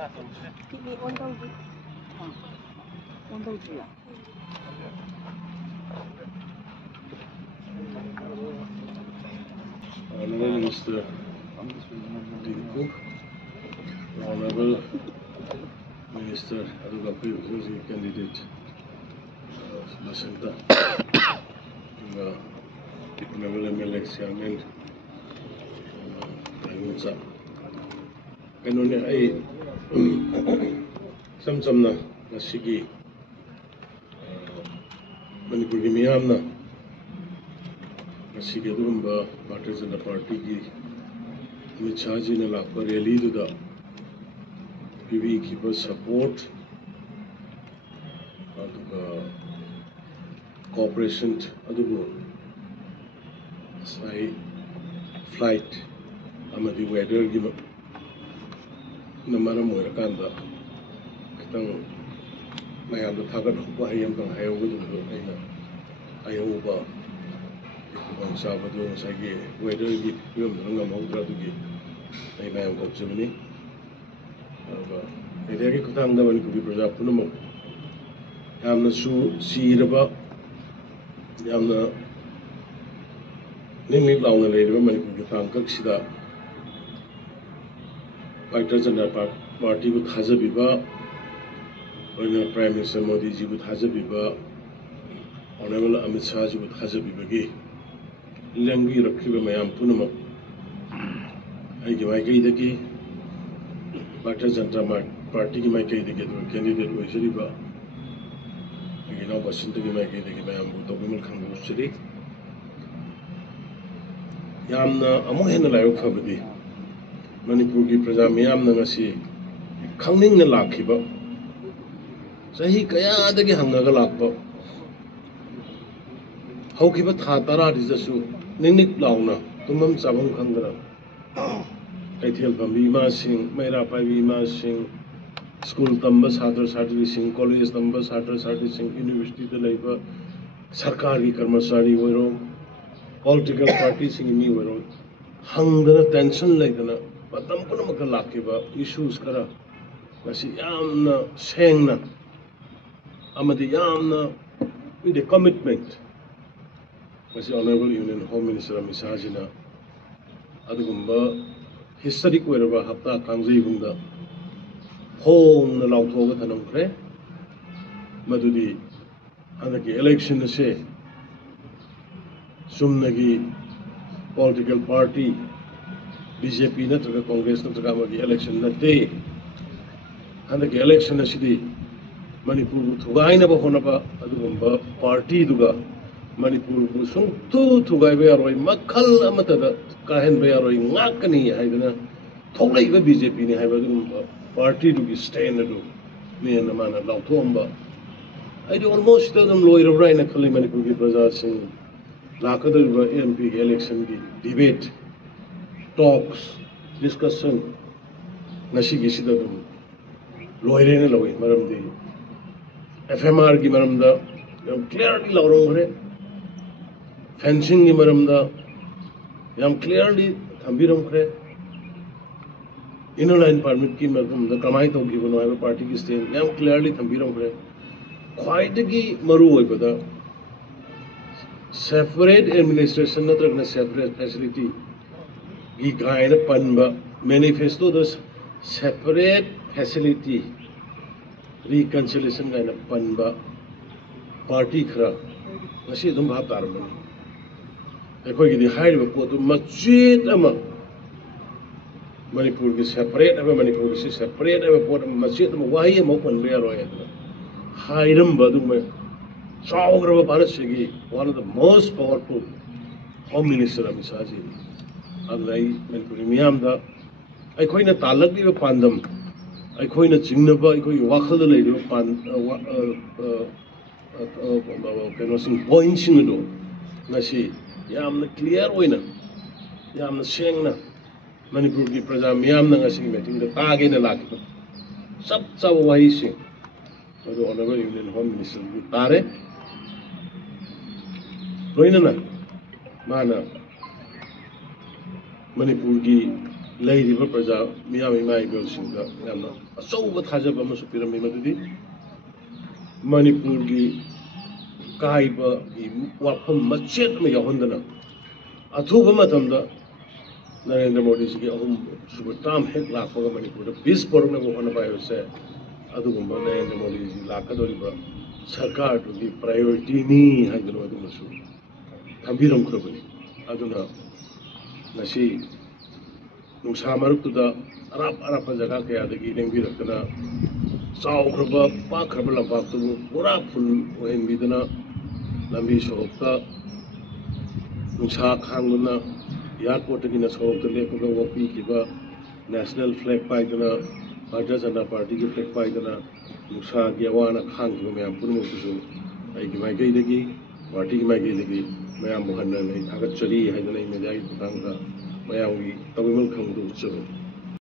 TV on tauji. On tauji ya. Honorable Minister Dinku, Honorable Minister aduga President Candidate Masanta, Honorable MLA Chairman Ayunsa. Kanone ay samsamna nasigi Manipur ki miyamna nasigi adumba Bharatiya Janata Party ki Amit Shah ji ne lakpa rally duda PV ki ba support aduga cooperation adugo sai flight amadi weather gi namara moira kanda kitang mayam da thagat ba hayam kang hayo du aina ayo ba bang sabado sagi weather gi yum nga maudra du gi ai mayam ko chumni ba ede gi kutang da bani ku bi praja punamo yamna su siraba yamna ningni launa leiraba mani ku gi tangkak sida Bharatiya Janata Party को थाजबिबा और prime minister Modi ji को थाजबिबा honourable Amit Shah ji को थाजबिबगी लंगी रखिबा मयाम पुनमक आइगे माइकैदगी Bharatiya Janata party की माइकैदगी candidate ओइसरिबा इनाव बसंतगी माइकैदगी मयाम को तोबिमल खंगुसरि यामना अमु हेन लायक फबदी Manipur ki praja miyam na ngasi khangning na lakhiba sahi kaya dagi hangaga lakpa haukiba tha tara rijasu ningnik launa tumam chabam khangdara kaithel pambi ma sing maira pai ma sing school tamba chhatra chhatri sing college tamba chhatra chhatri sing university te laiba sarkari karmachari oiro political party sing mi oiro hangdara tension laidana matam punamaka lakiba issues kara masi yamna sengna amadi yamna with a commitment masi Honorable Union Home Minister Amit Shah jina adugumba historic oiraba hapta kangjai bungda hongna lauthoga thanamkhre madudi handaki election se sumnagi political party BJP नत्रगा कांग्रेस नत्रगा मगी election नते हंदक election असिदी मणिपुर थुगाइना बहोनबा अदुगुंबा party दुगा मणिपुर बु सुंथु थुगाइबे यारोय मखल अमतदा काहेनबे यारोय ngakani हाइदना थोलाइबा BJP ने हाइबा दुगुंबा पार्टी दुगी स्टैंड दु मेन माना लाउथोंबा आइदि ऑलमोस्ट दम लोइरब्राइना खलै मणिपुर की प्रजा सिंह लाकदबा MP इलेक्शन की debate talks, discussion, nasi gisi da dum loire ne loi maram di FMR ki maram da clearly laurong hore fencing ki maram da yam clearly thambiram hore inner line permit ki maram da kamai to gi bano hai party ki stand yam clearly thambiram hore khwaide ki maru hoi bada separate administration na trak na separate facility Gi gaina panba manifesto das separate facility reconciliation gaina panba party khara ngasi dum bha tarmani ekoi gi hairiba potu machit ama Manipur ki separate ama Manipur ki separate ama pot machit ama wahi ama panbe aro ya hairam badum me chawgraba Bharat sigi one of the most powerful home minister Amit Shah ji Adlai Manipur miyamda aikoina talakliba pandam aikoina jingnaba aikoi wakhalda leido pan penosing points do ngasi yamna clear oina yamna sengna Manipur ki praja miyamna ngasi meeting da tage na lakba sab sab wahi sing ado Honorable Union Home Minister ki tare roina na mana Manipur की ꯂꯩꯔꯤꯕ ꯄ꯭ꯔꯖꯥ ꯃꯤꯌꯥꯝ ꯏꯃꯥ ꯏꯕꯦꯜꯁꯤꯡꯗ ꯌꯥꯝꯅ ꯑꯆꯧꯕ ꯊꯥꯖꯕ ꯑꯃꯁꯨ ꯄꯤꯔꯝꯃꯤ ꯃꯗꯨꯗꯤ ꯃꯅꯤꯄꯨꯔꯒꯤ ꯀꯥꯏꯕꯒꯤ ꯋꯥꯐꯝ ꯃꯆꯦꯠ ꯑꯃ ꯌꯥꯎꯍꯟꯗꯅ ꯑꯊꯨꯕ ꯃꯇꯝꯗ ꯅꯔꯦꯟꯗ꯭ꯔ ꯃꯣꯗꯤꯖꯤꯒꯤ ꯑꯍꯨꯝꯁꯨꯕ ꯇꯥꯝ ꯍꯦꯛ ꯂꯥꯛꯄꯒ ꯃꯅꯤꯄꯨꯔꯗ ꯄꯤꯁ ꯄꯣꯔꯛꯅꯕ ꯍꯣꯠꯅꯕ ꯍꯥꯏꯕꯁꯦ ꯑꯗꯨꯒꯨꯝꯕ ꯅꯔꯦꯟꯗ꯭र ꯃꯣꯗꯤꯖꯤ ꯂꯥꯛꯀꯗꯧꯔꯤꯕ ꯁꯔꯀꯥꯔꯗꯨꯒꯤ ꯄ꯭ꯔꯥꯏꯌꯣꯔꯤꯇꯤꯅꯤ ꯍꯥꯏꯗꯅ ꯑꯗꯨꯃꯁꯨ ꯊꯝꯕꯤꯔꯝꯈ꯭ꯔꯕꯅꯤ ꯑꯗꯨꯅ ꯉꯁꯤ ꯅꯨꯡꯁꯥ ꯃꯔꯛꯇꯨꯗ ꯑꯔꯥꯞ ꯑꯔꯥꯞꯄ ꯖꯒꯥ ꯀꯌꯥꯗꯒꯤ ꯂꯦꯡꯕꯤꯔꯛꯇꯅ ꯆꯥꯎꯈ꯭ꯔꯕ ꯄꯥꯛꯈ꯭ꯔꯕ ꯂꯝꯄꯥꯛꯇꯨꯕꯨ ꯄꯨꯔꯥ ꯐꯨꯜ ꯑꯣꯏꯍꯟꯕꯤꯗꯅ ꯂꯝꯕꯤ ꯁꯣꯔꯣꯛꯇ ꯅꯨꯡꯁꯥ ꯈꯥꯡꯗꯨꯅ ꯏꯌꯥꯔꯄꯣꯔꯠꯇꯒꯤꯅ ꯁꯣꯔꯣꯛꯇ ꯂꯦꯞꯄꯒ ꯑꯣꯛꯄꯤꯈꯤꯕ ꯅꯦꯁꯅꯦꯜ ꯐ꯭ꯂꯦग ꯄꯥꯏꯗꯨꯅ ꯚꯥꯔꯇꯤꯌ ꯖꯅꯇꯥ ꯄꯥꯔꯇꯤꯒꯤ ꯐ꯭ꯂꯦग ꯄꯥꯏꯗꯨꯅ ꯅꯨꯡꯁꯥꯒꯤ ꯑꯋꯥꯅ ꯈꯥꯡꯈꯤꯕ ꯃꯌꯥꯝ ꯄꯨꯝꯅꯃꯛꯇꯨꯁꯨ ꯑꯩꯒꯤ ꯃꯥꯏꯀꯩꯗꯒꯤ ꯄꯥꯔꯇꯤꯒꯤ ꯃꯥꯏꯀꯩꯗꯒꯤ ꯃꯌꯥꯝꯕꯨ ꯍꯟꯅ ꯑꯩ ꯊꯥꯒꯠꯆꯔꯤ ꯍꯥꯏꯗꯅ ꯑꯩ ꯃꯦꯗꯤꯌꯥꯒꯤ ꯈꯨꯠꯊꯥꯡꯗ ꯃꯌꯥꯝꯒꯤ ꯇꯧꯏꯃꯜ ꯈꯪꯕꯗ ꯎꯠꯆꯕꯅꯤ꯫